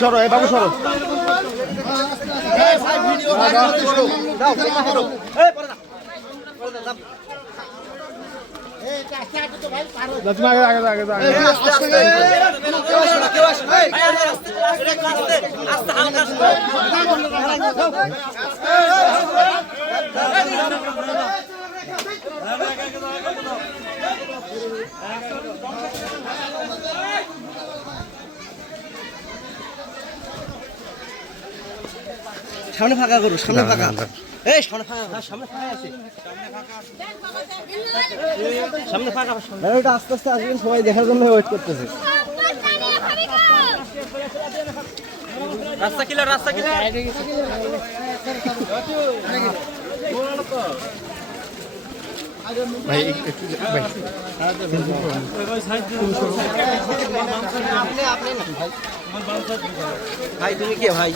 সরো এই বাবু সরো তুমি আগে আগে আগে আগে সামনে ফাঁকা করো সামনে ফাঁকা। এই সামনে ফাঁকা সামনে ফাঁকা আছে। সামনে ফাঁকা ওটা আস্তে আস্তে আসবেন সবাই দেখার জন্য ওয়েট করতেছে। রাস্তা কিলা রাস্তা কিলা ভাই একটু ভাই। ভাই তুমি কে ভাই?